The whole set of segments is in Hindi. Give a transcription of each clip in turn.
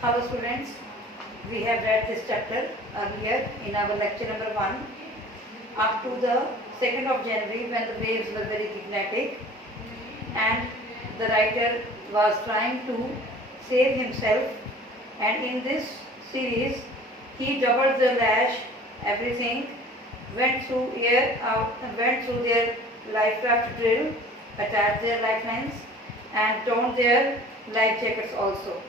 Hello students, we have read this chapter earlier in our lecture number 1 up to the 2nd of January when the waves were very kinetic and the writer was trying to save himself, and in this series he doubled the lash, everything, went through their life raft drill, attached their lifelines and donned their life jackets also.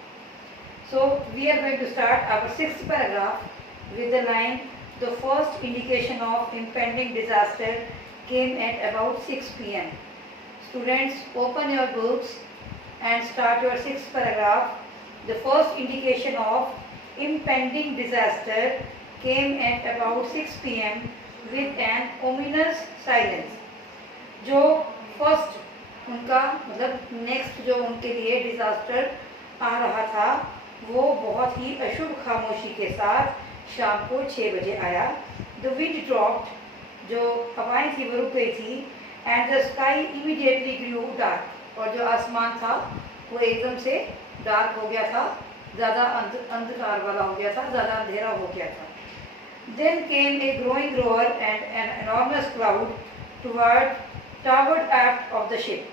So we are going to start our 6th paragraph with the line, the first indication of impending disaster came at about 6 p.m. Students, open your books and start your 6th paragraph. The first indication of impending disaster came at about 6 p.m. with an ominous silence. जो फर्स्ट उनका मतलब नेक्स्ट जो उनके लिए डिजास्टर आ रहा था वो बहुत ही अशुभ खामोशी के साथ शाम को 6 बजे आया. द विंड ड्रॉप्ड, जो हवाएं थी वो रुक गई थी. And the sky immediately grew dark, और जो आसमान था वो एकदम से डार्क हो गया था, ज़्यादा अंधकार वाला हो गया था, ज़्यादा अंधेरा हो गया था. Then came a growing roar and an enormous cloud toward aft of the ship.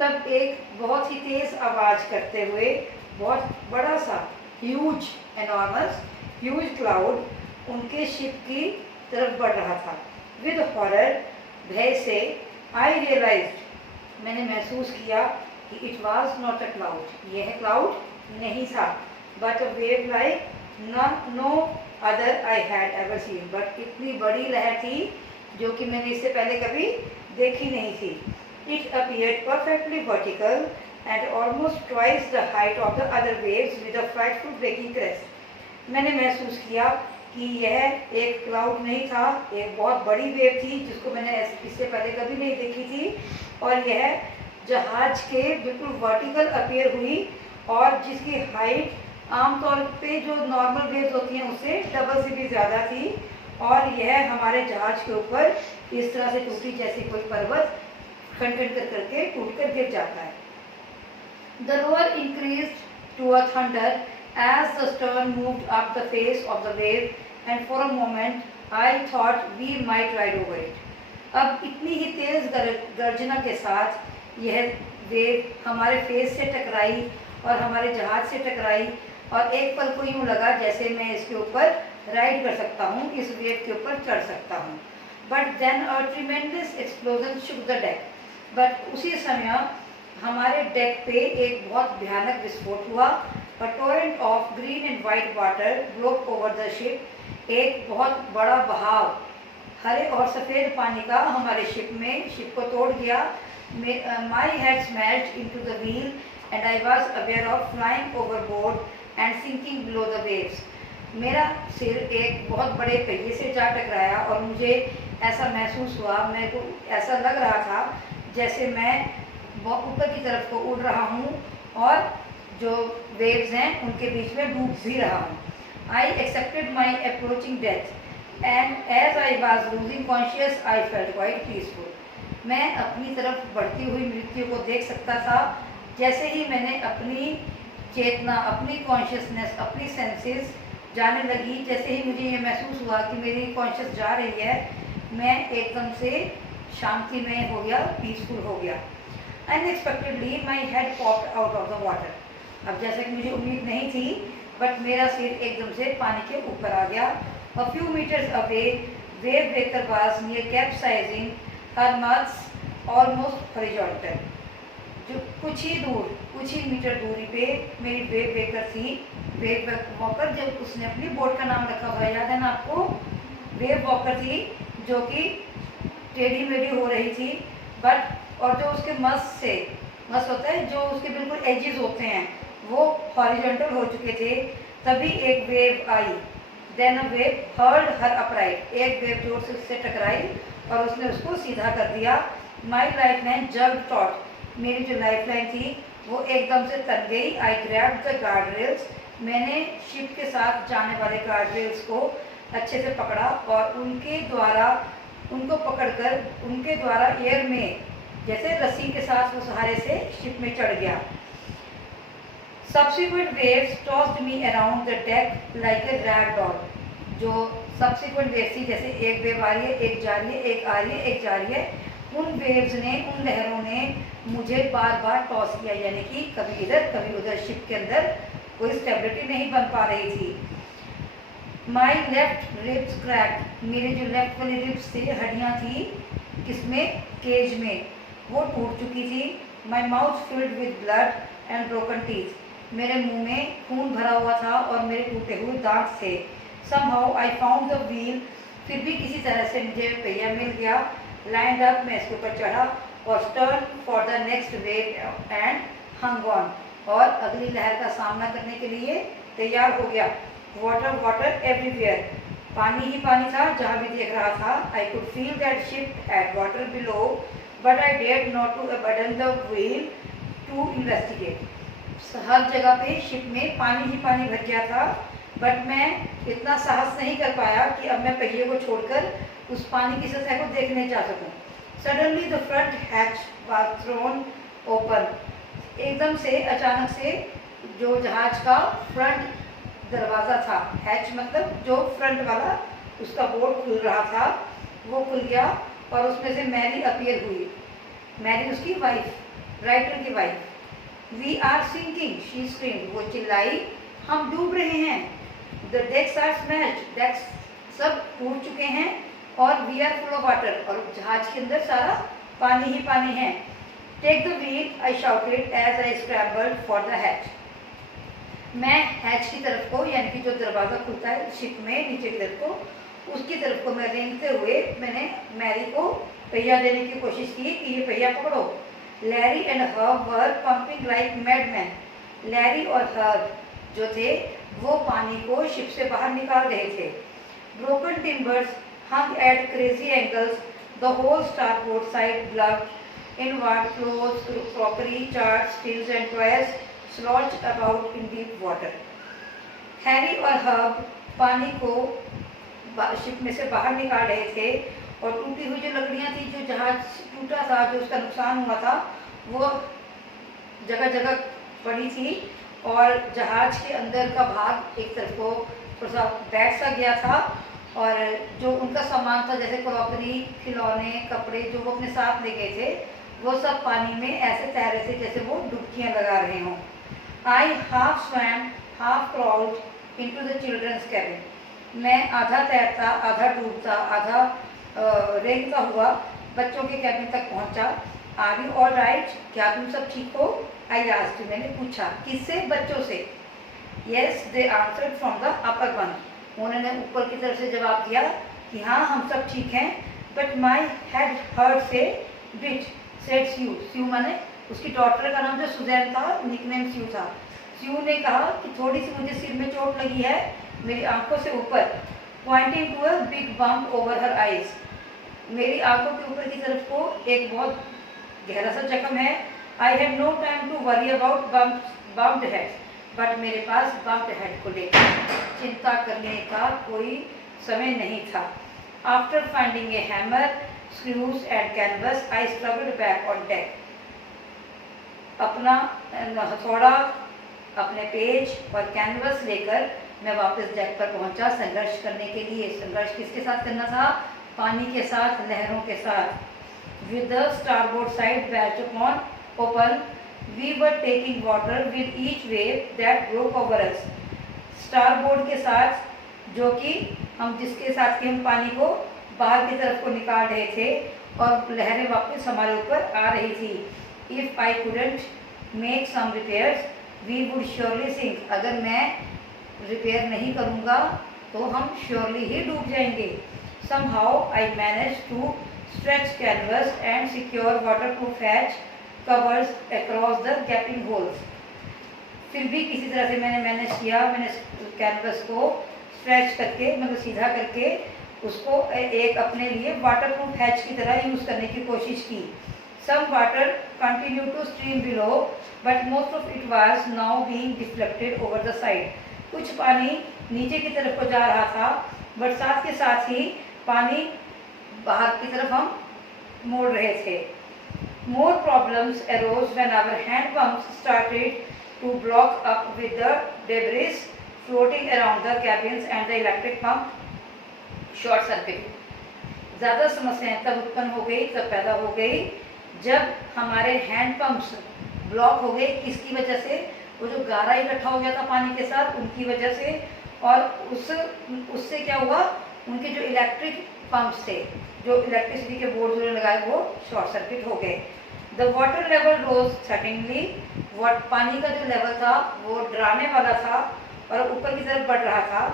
तब एक बहुत ही तेज आवाज़ करते हुए बहुत बड़ा सा ह्यूज क्लाउड उनके शिप की तरफ बढ़ रहा था. विद हॉरर, भय से, आई रियलाइज्ड, मैंने महसूस किया कि it was not a cloud, यह क्लाउड नहीं था, but a wave like no other I had ever seen, but इतनी बड़ी लहर थी जो कि मैंने इससे पहले कभी देखी नहीं थी. It appeared perfectly vertical and almost twice the height of the other waves with a frightful breaking crest. मैंने महसूस किया कि यह एक क्लाउड नहीं था, एक बहुत बड़ी वेव थी जिसको मैंने इससे पहले कभी नहीं देखी थी, और यह जहाज के बिल्कुल वर्टिकल अपीयर हुई और जिसकी हाइट आमतौर पे जो नॉर्मल वेव्स होती हैं उससे डबल से भी ज़्यादा थी, और यह हमारे जहाज के ऊपर इस तरह से टूटी जैसे कोई पर्वत खंड खंड कर करके टूट कर गिर जाता है. The roar increased to a thunder as the stern moved up the face of the wave, and for a moment I thought we might ride over it. अब इतनी ही तेज गर्जना के साथ यह वेव हमारे फेस से टकराई और हमारे जहाज से टकराई, और एक पल को यूँ लगा जैसे मैं इसके ऊपर राइड कर सकता हूँ, इस वेव के ऊपर चढ़ सकता हूँ. But then a tremendous explosion shook the deck. But उसी समय हमारे डेक पे एक बहुत भयानक विस्फोट हुआ. A torrent of green and white water broke over the ship. एक बहुत बड़ा बहाव हरे और सफ़ेद पानी का हमारे शिप को तोड़ गया. My head smashed into the wheel and I was aware of flying overboard and sinking below the waves. मेरा सिर एक बहुत बड़े पहिए से जा टकराया और मुझे ऐसा महसूस हुआ, मेरे को ऐसा लग रहा था जैसे मैं ऊपर की तरफ को उड़ रहा हूँ और जो वेव्स हैं उनके बीच में डूब भी रहा हूँ. I accepted my approaching death and as I was losing conscious I felt quite peaceful. मैं अपनी तरफ बढ़ती हुई मृत्यु को देख सकता था. जैसे ही मैंने अपनी चेतना, अपनी कॉन्शियसनेस, अपनी सेंसेस जाने लगी, जैसे ही मुझे ये महसूस हुआ कि मेरी कॉन्शियस जा रही है, मैं एकदम से शांति में हो गया, पीसफुल हो गया. Unexpectedly my head popped out of the water. अब जैसे कि मुझे उम्मीद नहीं थी, बट मेरा सिर एकदम से पानी के ऊपर आ गया. A few metres away wave breaker was near capsizing her mast almost horizontal. जो कुछ ही मीटर दूरी पे मेरी वेव ब्रेकर थी. वेव वॉकर, जब उसने अपनी बोट का नाम रखा हुआ याद है ना आपको, वेव वॉकर थी जो कि टेढ़ी मेढ़ी हो रही थी, बट और जो उसके मस होता है जो उसके बिल्कुल एजेस होते हैं वो हॉरिजॉन्टल हो चुके थे. तभी एक वेव आई. Then a wave hurled her upright. एक वेव जोर से उससे टकराई और उसने उसको सीधा कर दिया. माई लाइफ लाइन जल्द टॉट. मेरी जो लाइफ लाइन थी वो एकदम से तन गई. आई ग्रैब्ड द गार्ड रेल्स. मैंने शिप के साथ जाने वाले गार्ड रेल्स को अच्छे से पकड़ा और उनको पकड़कर उनके द्वारा एयर में जैसे रस्सी के साथ वो सहारे से शिप में चढ़ गया. Subsequent waves tossed me around the deck like a rag doll. जो subsequent waves थी, जैसे एक वेव आ रही है, एक जा रही है, एक आ रही है, एक जा रही है, उन वेव्स ने, उन लहरों ने मुझे बार बार टॉस किया, यानी कि कभी इधर कभी उधर। शिप के अंदर कोई स्टेबिलिटी नहीं बन पा रही थी। माई लेफ्ट रिब्स क्रैक, मेरे जो लेफ्ट वाली रिब्स थे, हड्डियाँ थी, किसमें, केज में, वो टूट चुकी थी। My mouth filled with blood and broken teeth, मेरे मुंह में खून भरा हुआ था और मेरे टूटे हुए दांत थे। Somehow I found the wheel, फिर भी किसी तरह से मुझे पहिया मिल गया। लाइंड अप, मैं इसके ऊपर चढ़ा और turn for the next wave and hung on, और अगली लहर का सामना करने के लिए तैयार हो गया। वाटर वाटर एवरीवेयर, पानी ही पानी था जहाँ भी देख रहा था। I could feel that ship had water below, but I dared not to abandon the wheel to investigate. हर जगह पे शिप में पानी ही पानी भर गया था, बट मैं इतना साहस नहीं कर पाया कि अब मैं पहिए को छोड़कर उस पानी की सतह को देखने जा सकूं। Suddenly the front hatch was thrown open, एकदम से अचानक से जो जहाज का फ्रंट दरवाज़ा था, हैच मतलब जो फ्रंट वाला उसका बोर्ड खुल रहा था, वो खुल गया और उसमें से मैरी अपीयर हुई। मैरी उसकी वाइफ, राइटर की wife. We are sinking, she screamed, वो चिल्लाई, हम डूब रहे हैं। The decks are smashed, decks सब टूट चुके हैं, और we are full of water, और जहाज के अंदर सारा पानी ही पानी है। Take the wheel, I shouted as I scrambled for the hatch. मैं हैच की तरफ को, यानी कि जो दरवाज़ा खुलता है शिप में नीचे की तरफ को, उसकी तरफ को मैं रेंगते हुए मैंने मैरी को पहिया देने की कोशिश की कि ये पहिया पकड़ो। Larry and Herb were pumping like madman, Larry और हर्ब जो थे वो पानी को शिप से बाहर निकाल रहे थे। Broken timbers hung at crazy angles, the whole starboard side gloved in what clothes, crockery, charts, stills and toys sloshed about in deep water. Harry और हर्ब पानी को शिप में से बाहर निकाल रहे थे, और टूटी हुई जो लकड़ियाँ थी, जो जहाज टूटा था, जो उसका नुकसान हुआ था, वो जगह जगह पड़ी थी, और जहाज के अंदर का भाग एक तरफ को थोड़ा सा बैठ सा गया था, और जो उनका सामान था, जैसे क्रॉकरी, खिलौने, कपड़े जो वो अपने साथ ले गए थे, वो सब पानी में ऐसे तैर रहे थे जैसे वो डुबकियाँ लगा रहे हों। I half swam half crawled into the children's cabin, मैं आधा तैरता, आधा डूबता, आधा रेंगता हुआ बच्चों के कैबिन तक पहुंचा। आर यू ऑल राइट, क्या तुम सब ठीक हो? आई आस्क्ड, मैंने पूछा। किससे? बच्चों से। Yes they answered from the upper one, उन्होंने ऊपर की तरफ से जवाब दिया कि हाँ हम सब ठीक हैं। बट माई हेड हर्ट से बिट, सेड स्यू, स्यू माने उसकी डॉटर का नाम जो सुजैन था, निकनेम स्यू था। स्यू ने कहा कि थोड़ी सी मुझे सिर में चोट लगी है, मेरी आंखों से ऊपर, pointing to a big bump over her eyes, मेरी आंखों के ऊपर की तरफ को एक बहुत गहरा सा जख्म है। I have no time to worry about bumped head, but मेरे पास बम्प्ड हेड को लेकर चिंता करने का कोई समय नहीं था। After finding a hammer, screws and canvas, I struggled back on deck, अपना हथौड़ा, अपने पेज और कैनवस लेकर मैं वापस डेक पर पहुंचा संघर्ष करने के लिए। संघर्ष किसके साथ करना था? पानी के साथ, लहरों के साथ। With the starboard side hatch upon open, we were taking water with each wave that broke over us, starboard के साथ, जो कि हम जिसके साथ कि हम पानी को बाहर की तरफ को निकाल रहे थे और लहरें वापस हमारे ऊपर आ रही थी। If I couldn't make some repairs we would surely sink, अगर मैं रिपेयर नहीं करूँगा तो हम श्योरली ही डूब जाएंगे। Somehow I manage to stretch canvas and secure waterproof hatch covers across the gaping holes, फिर भी किसी तरह से मैंने मैनेज किया। मैंने कैनवस को स्ट्रेच करके, मतलब सीधा करके, उसको एक अपने लिए वाटरप्रूफ हैच की तरह यूज़ करने की कोशिश की। Some water continue to stream below, but most of it was now being deflected over the side, कुछ पानी नीचे की तरफ को जा रहा था, बट साथ के साथ ही पानी बाहर की तरफ हम मोड़ रहे थे। More problems arose when our hand pumps started to block up with the debris floating around the cabins and the electric pump short circuit. ज़्यादा समस्याएं तब उत्पन्न हो गई, तब पैदा हो गई जब हमारे हैंड पंप्स ब्लॉक हो गए। किसकी वजह से? वो जो गारा इकट्ठा हो गया था पानी के साथ, उनकी वजह से। और उससे क्या हुआ, उनके जो इलेक्ट्रिक पंप्स थे, जो इलेक्ट्रिसिटी के बोर्ड जो लगाए, वो शॉर्ट सर्किट हो गए। The water level rose suddenly, पानी का जो लेवल था वो डराने वाला था और ऊपर की तरफ बढ़ रहा था।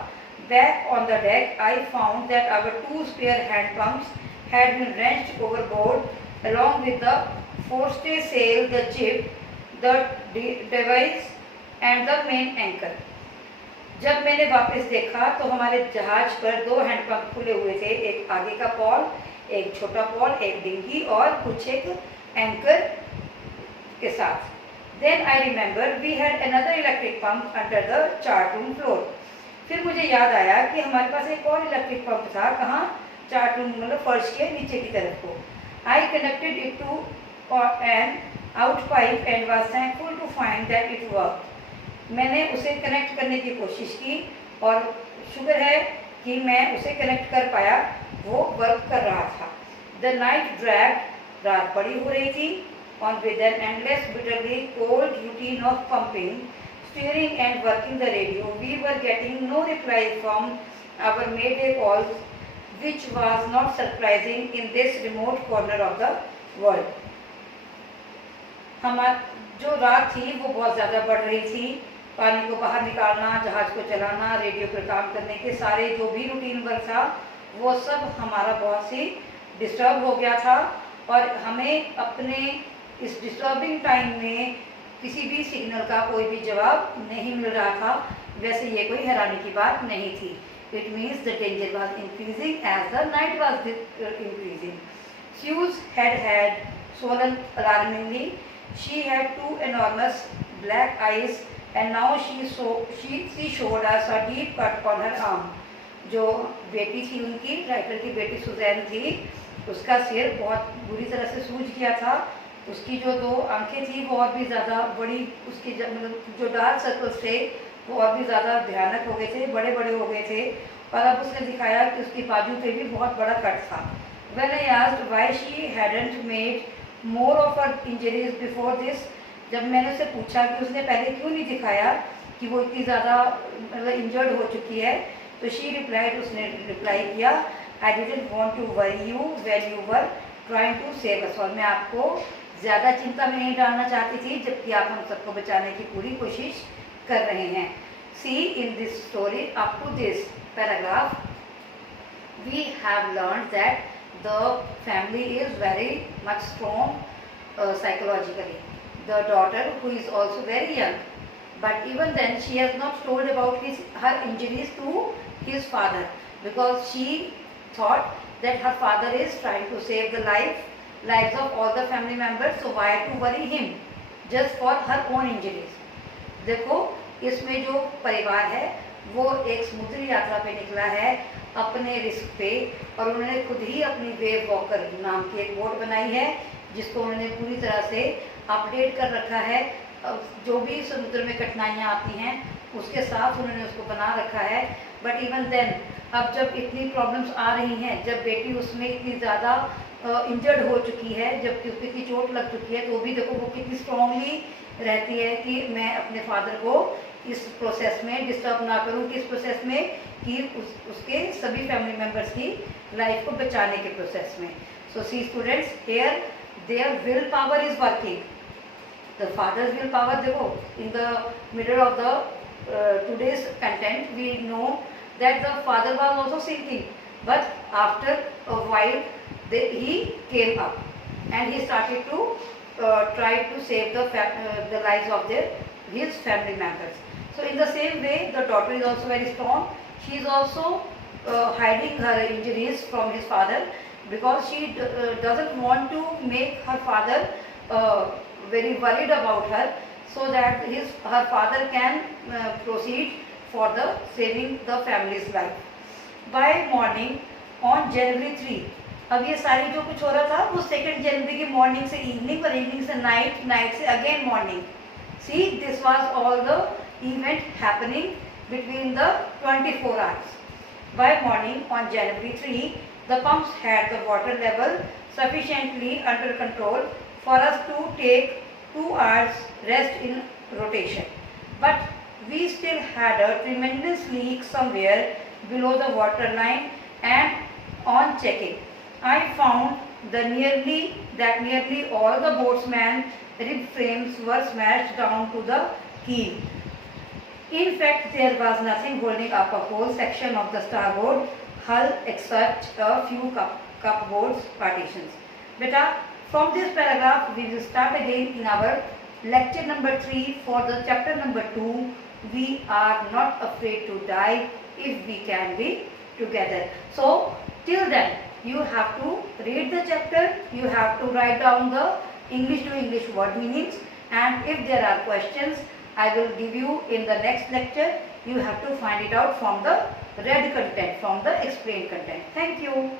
Back on the deck, I found that our 2 spare hand pumps had been wrenched overboard, along with the forestay sail, the jib, the device, and the main anchor. जब मैंने वापस देखा तो हमारे जहाज पर 2 हैंडपंप खुले हुए थे, एक आगे का पॉल, एक छोटा पॉल, एक डिंगी और कुछ एक एंकर के साथ। Then I remember we had another electric pump under the chart room floor. फिर मुझे याद आया कि हमारे पास एक और इलेक्ट्रिक पंप था। कहाँ? चार्ट रूम, मतलब फर्श के नीचे की तरफ को। I connected it to an out pipe and was thankful to find that it work. मैंने उसे कनेक्ट करने की कोशिश की और शुक्र है कि मैं उसे कनेक्ट कर पाया, वो वर्क कर रहा था। द नाइट ड्रैग, रात बड़ी हो रही थी। On with an endless bitterly cold routine of pumping, steering and working the radio, we were getting no reply from our mayday calls, which was not surprising in this remote corner of the world. हमारी जो रात थी वो बहुत ज़्यादा बढ़ रही थी। पानी को बाहर निकालना, जहाज को चलाना, रेडियो पर काम करने के सारे जो भी रूटीन वर्क था वो सब हमारा बहुत सी डिस्टर्ब हो गया था और हमें अपने इस डिस्टर्बिंग टाइम में किसी भी सिग्नल का कोई भी जवाब नहीं मिल रहा था। वैसे ये कोई हैरानी की बात नहीं थी। It means the danger was increasing as the night was increasing. Sue's head had swollen alarmingly. She had 2 enormous black eyes and now she showed us a deep cut on her arm. जो बेटी थी उनकी, राइटर की बेटी सुजैन थी, उसका सिर बहुत बुरी तरह से सूज गया था। उसकी जो 2 आंखें थी वो और भी ज़्यादा बड़ी, उसके मतलब जो डार्क सर्कल्स थे वो और भी ज़्यादा भयानक हो गए थे, बड़े बड़े हो गए थे। और अब उसने दिखाया कि उसकी बाजू पे भी बहुत बड़ा कट था। When I asked why she hadn't made more of her injuries before this, जब मैंने उससे पूछा कि उसने पहले क्यों नहीं दिखाया कि वो इतनी ज़्यादा मतलब इंजर्ड हो चुकी है, तो she replied, उसने रिप्लाई किया, I didn't want to worry you when you were trying to save us. और मैं आपको ज़्यादा चिंता में नहीं डालना चाहती थी जबकि आप हम सबको बचाने की पूरी कोशिश कर रहे हैं। See in this story up to this paragraph, we have learned that the family is very much strong psychologically. The daughter, who is also very young, but even then she has not told about her injuries to his father because she thought that her father is trying to save the lives of all the family members, so why to worry him just for her own injuries. देखो इसमें जो परिवार है वो एक समुद्री यात्रा पे निकला है अपने रिस्क पे और उन्होंने खुद ही अपनी वेव वॉकर नाम की एक बोट बनाई है जिसको उन्होंने पूरी तरह से अपडेट कर रखा है। जो भी समुद्र में कठिनाइयाँ आती हैं उसके साथ उन्होंने उसको बना रखा है। बट इवन देन अब जब इतनी प्रॉब्लम्स आ रही हैं, जब बेटी उसमें इतनी ज़्यादा इंजर्ड हो चुकी है, जबकि उसको इतनी चोट लग चुकी है, तो भी देखो वो कितनी स्ट्रांगली रहती है कि मैं अपने फादर को इस प्रोसेस में डिस्टर्ब ना करूं, किस प्रोसेस में कि उसके सभी फैमिली मेम्बर्स की लाइफ को बचाने के प्रोसेस में। So see students, here there will power is working, the father's will power. देखो in the middle of the today's content we know that the father was also sinking, but after a while he came up and he started to try to save the lives of his family members. So in the same way the daughter is also very strong. She is also hiding her injuries from his father because she doesn't want to make her father very worried about her, so that her father can proceed for the saving the family's life. By morning on January 3, अब ये सारी जो कुछ हो रहा था वो 2 जनवरी की मॉर्निंग से इवनिंग और इवनिंग से नाइट, नाइट से again morning, See, this was all the event happening between the 24 hours. By morning on January 3, the pumps had the water level sufficiently under control for us to take 2 hours rest in rotation. But we still had a tremendous leak somewhere below the water line, and on checking, I found that nearly all the boatsman's rib frames were smashed down to the keel. In fact, there was nothing holding up a whole section of the starboard hull except a few cupboard partitions. Beta, from this paragraph, we will start again in our lecture number 3 for the chapter number 2. We are not afraid to die if we can be together. So, till then, you have to read the chapter, you have to write down the English to English word meanings, and if there are questions, I will give you in the next lecture. You have to find it out from the read content, from the explained content. Thank you.